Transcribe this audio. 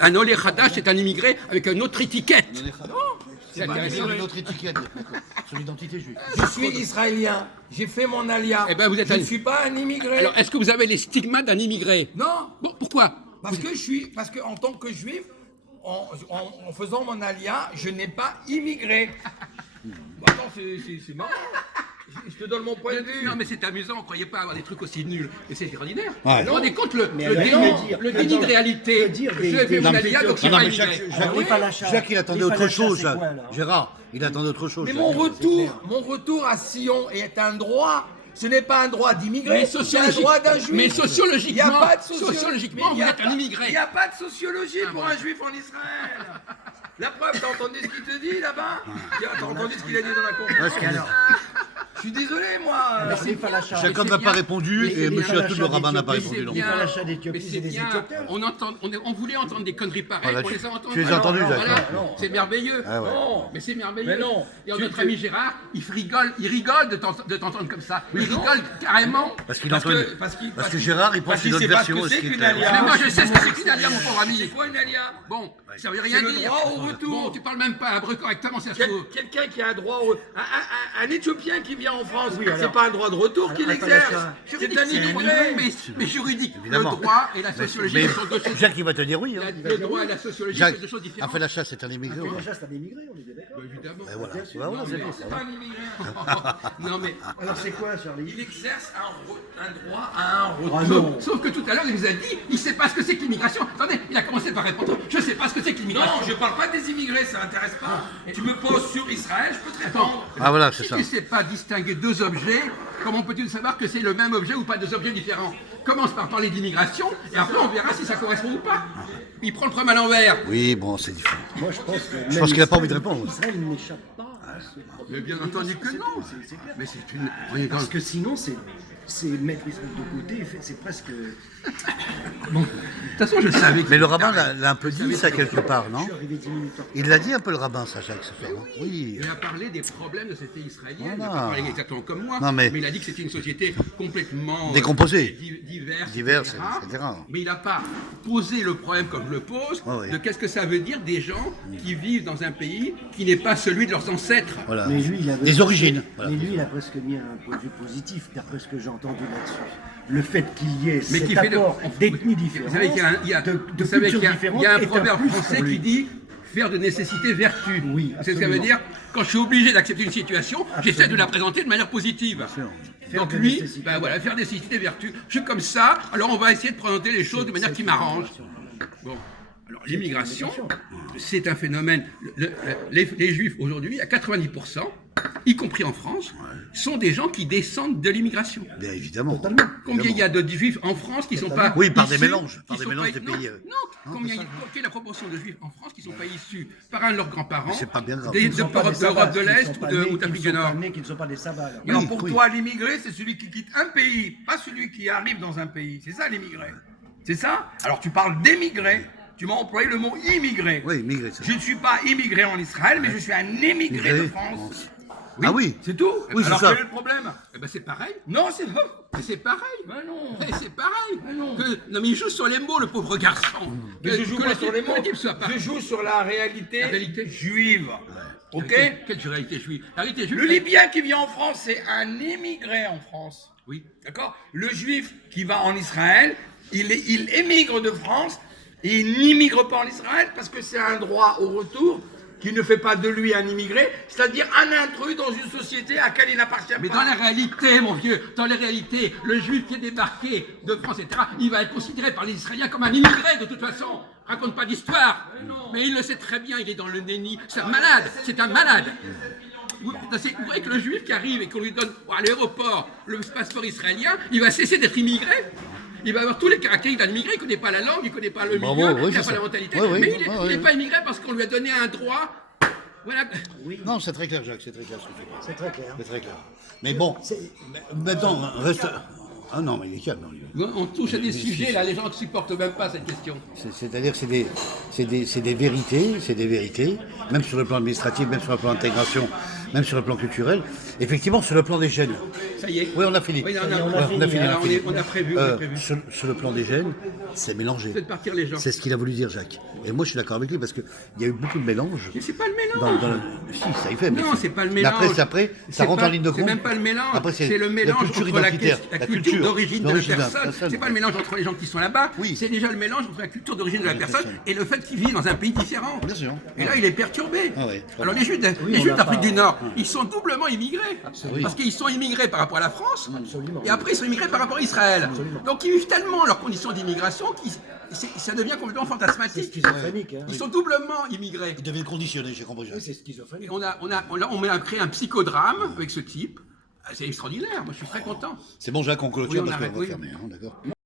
Un Olé Khadash, c'est un immigré avec une autre étiquette. C'est pas une autre étiquette, sur l'identité juive. Je suis israélien, j'ai fait mon alia. Eh ben, vous êtes je ne suis pas un immigré. Alors, est-ce que vous avez les stigmates d'un immigré? Non, Bon, pourquoi? parce que en tant que juif, en faisant mon alia, je n'ai pas immigré. Attends, c'est marrant. Je te donne mon point de vue. Non, mais c'est amusant, on ne croyait pas avoir des trucs aussi nuls. Et c'est extraordinaire. Ouais. Vous vous rendez compte le déni de attends, réalité? dire Je des- fais des- mon des- alia, donc je suis Non, pas mais immigré. Jacques, il attendait autre chose, Jacques. Gérard, il attendait autre chose. Mais Jacques. mon retour à Sion est un droit. Ce n'est pas un droit d'immigré, Mais c'est un droit d'un juif. mais Il y a sociologiquement, pas de sociologiquement, vous êtes un immigré. Il n'y a pas de sociologie pour un juif en Israël. La preuve, t'as entendu ce qu'il te dit là-bas? T'as entendu ce qu'il a dit dans la conférence? Je suis désolé, moi. Jacob n'a pas répondu et M. Atout, le rabbin, n'a pas répondu. non. Les Falachas d'Éthiopie, Mais c'est c'est des bien. Éthiopiens. On voulait entendre des conneries pareilles, Voilà, on les a entendues. tu les as entendues, Voilà. Jacques. C'est merveilleux. Ah ouais. Non. Mais c'est merveilleux. Mais non. Et notre ami Gérard, il rigole de t'entendre comme ça. Il non. rigole carrément. Parce qu'il Parce entend. que- parce qu'il- Parce que parce Gérard, il parce pense qu'il une autre sait pas ce version. que c'est ce qui est qu'une très- alliance. Mais moi je sais ce que c'est qu'une alliance, mon pauvre ami. C'est quoi une alia? Bon, ça veut rien C'est le dire. droit au retour. Bon, tu parles même pas hébreu correctement, ça se trouve. Quelqu'un qui a un droit un Éthiopien qui vient en France, Oui, c'est alors- pas un droit de retour qu'il alors, exerce. Falacha. C'est un immigré. Mais juridique, Évidemment. le droit et la sociologie Mais sont deux choses. Jacques, il va te dire oui. hein. Le droit et la sociologie Jacques, sont deux choses a différentes. fait la chasse, c'est un immigré. ouais. Falachas, c'est un immigré, on est bien d'accord. Évidemment. Et voilà. Bien sûr. Voilà, c'est mais bon. C'est pas un immigré. Non mais. Alors c'est quoi, Charlie? Il exerce un droit à un retour. Ah non. Sauf que tout à l'heure, il vous a dit, il sait pas ce que c'est que l'immigration. Attendez, il a commencé par répondre, je sais pas ce que c'est que l'immigration. Non, je parle pas des immigrés, ça m'intéresse pas. Tu me poses sur Israël, je peux te répondre. Ah voilà, c'est Si ça. tu sais pas distinguer deux objets, comment peux-tu savoir que c'est le même objet ou pas deux objets différents? Commence par parler d'immigration et après on verra si ça correspond ou pas. Il prend le problème à l'envers. Oui, bon, c'est différent. Moi, je pense que. Je pense qu'il a pas envie de répondre. Israël n'échappe pas à ce problème. Mais bien entendu que non. C'est clair. Mais c'est une. Oui, Parce que sinon, c'est mettre Israël de côté, c'est presque. bon. De toute façon, je savais que. Mais le rabbin l'a un peu dit, ça, quelque part, Je non? suis arrivé 10 minutes en retard. Il l'a dit un peu, le rabbin, ça, Jacques, ce soir, non? Oui. Il a parlé des problèmes de cette société israélienne. Il n'a Voilà. pas parlé exactement comme moi, Non, mais- il a dit que c'était une société complètement Décomposée. diverse, etc. Mais il n'a pas posé le problème comme je le pose, Ouais, ouais. de qu'est-ce que ça veut dire des gens qui vivent dans un pays qui n'est pas celui de leurs ancêtres. Voilà. Mais lui, il avait- Des origines. Voilà. Mais lui, il a presque mis un point de vue positif, d'après ce que j'ai entendu là-dessus. Le fait qu'il y ait Mais cet qui fait de- apport d'ethnies différentes, Vous savez qu'il y a un, il y a- de vous savez cultures qu'il y a- différentes, il y a un est proverbe plus français pour lui. qui dit faire de nécessité vertu. Oui, C'est ce que ça veut absolument. dire. Quand je suis obligé d'accepter une situation, j'essaie de la présenter de manière positive. Faire Donc de lui, nécessité. ben voilà, faire nécessité vertu. Je suis comme ça, alors on va essayer de présenter les choses de manière qui m'arrange. Bon, alors l'immigration, c'est un phénomène. Les Juifs aujourd'hui, à 90%, y compris en France, sont des gens qui descendent de l'immigration. Bien évidemment. Combien il y a de Juifs en France qui ne sont pas Oui, par des issus- mélanges, par qui des sont mélanges pas- des non, pays, Non, quelle est la proportion de Juifs en France qui ne sont pas issus par un de leurs grands-parents, C'est pas bien grave. d'Europe de l'Est ou d'Afrique du Nord? Qui ne sont pas des sabbats. là. Alors pour oui. toi, l'immigré, c'est celui qui quitte un pays, pas celui qui arrive dans un pays. C'est ça l'immigré. C'est ça? Alors tu parles d'émigré. Tu m'as employé le mot immigré. Oui, immigré, c'est Je ne suis pas immigré en Israël, mais je suis un émigré de Immigré, France. Ah oui. C'est tout? Oui, c'est Alors ça. quel est le problème? Eh ben c'est pareil. Non, c'est Mais c'est pareil. Mais non. Mais c'est pareil. non. Non mais il joue sur les mots, le pauvre garçon. Mais je joue que pas le sur type- les que mots. le type soit pareil. Je joue sur la réalité, La réalité. juive. Ok? Quelle réalité juive? La réalité juive. Le Libyen qui vient en France, c'est un émigré en France. Oui. D'accord? Le Juif qui va en Israël, il émigre de France et il n'immigre pas en Israël parce que c'est un droit au retour qui ne fait pas de lui un immigré, c'est-à-dire un intrus dans une société à laquelle il n'appartient Mais pas. dans la réalité, mon vieux, dans la réalité, le juif qui est débarqué de France, etc., il va être considéré par les Israéliens comme un immigré de toute façon. Raconte pas d'histoire. Mais il le sait très bien, il est dans le déni. C'est un malade, c'est un malade. Vous voyez que le juif qui arrive et qu'on lui donne à l'aéroport le passeport israélien, il va cesser d'être immigré. Il va avoir tous les caractéristiques d'un immigré, il ne connaît pas la langue, il ne connaît pas le Bravo, milieu, oui, il n'a c'est pas la ça. mentalité, Oui, oui, mais oui, il n'est oui. pas immigré parce qu'on lui a donné un droit. Voilà. Non, c'est très clair, Jacques, c'est très clair ce que tu dis. C'est très clair. C'est très clair. Mais bon, maintenant, reste. Ah non, mais il est calme, non, lui. On touche à des sujets, là, les gens ne supportent même pas cette question. C'est-à-dire que c'est des vérités, même sur le plan administratif, même sur le plan d'intégration. même sur le plan culturel. Effectivement, sur le plan des gènes. Ça y est. Oui, on a fini. Oui, Ouais, on a on a fini. Alors, on a fini. on a prévu. Sur le plan des gènes, c'est mélangé. Faites partir les gens. C'est ce qu'il a voulu dire, Jacques. Et moi, je suis d'accord avec lui parce qu'il y a eu beaucoup de mélanges. Mais c'est pas le mélange. Si, ça y fait. Non, c'est pas le mélange. Mais après, ça rentre pas- en ligne de compte. C'est même pas le mélange. Après, c'est le la mélange culture entre identitaire, la culture d'origine de la personne. personne. C'est pas le mélange entre les gens qui sont là-bas. Oui. C'est déjà le mélange entre la culture d'origine de la personne personne. et le fait qu'il vit dans un pays différent. Bien sûr. Et là, il est perturbé. Ah ouais, je Alors comprends. les Juifs d'Afrique du Nord, ils sont doublement immigrés. Oui. Parce qu'ils sont immigrés par rapport à la France, et après ils sont immigrés par rapport à Israël. Donc ils vivent tellement leurs conditions d'immigration que ça devient complètement C'est fantasmatique. schizophrénique. Hein. Ils sont doublement immigrés. Il devient conditionné, j'ai compris. Oui, c'est schizophrènique. Et on a créé un psychodrame avec ce type. C'est extraordinaire, moi je suis très content. C'est bon, Jacques, on clôture Oui, on parce qu'on arrête, va oui. fermer. Hein, d'accord.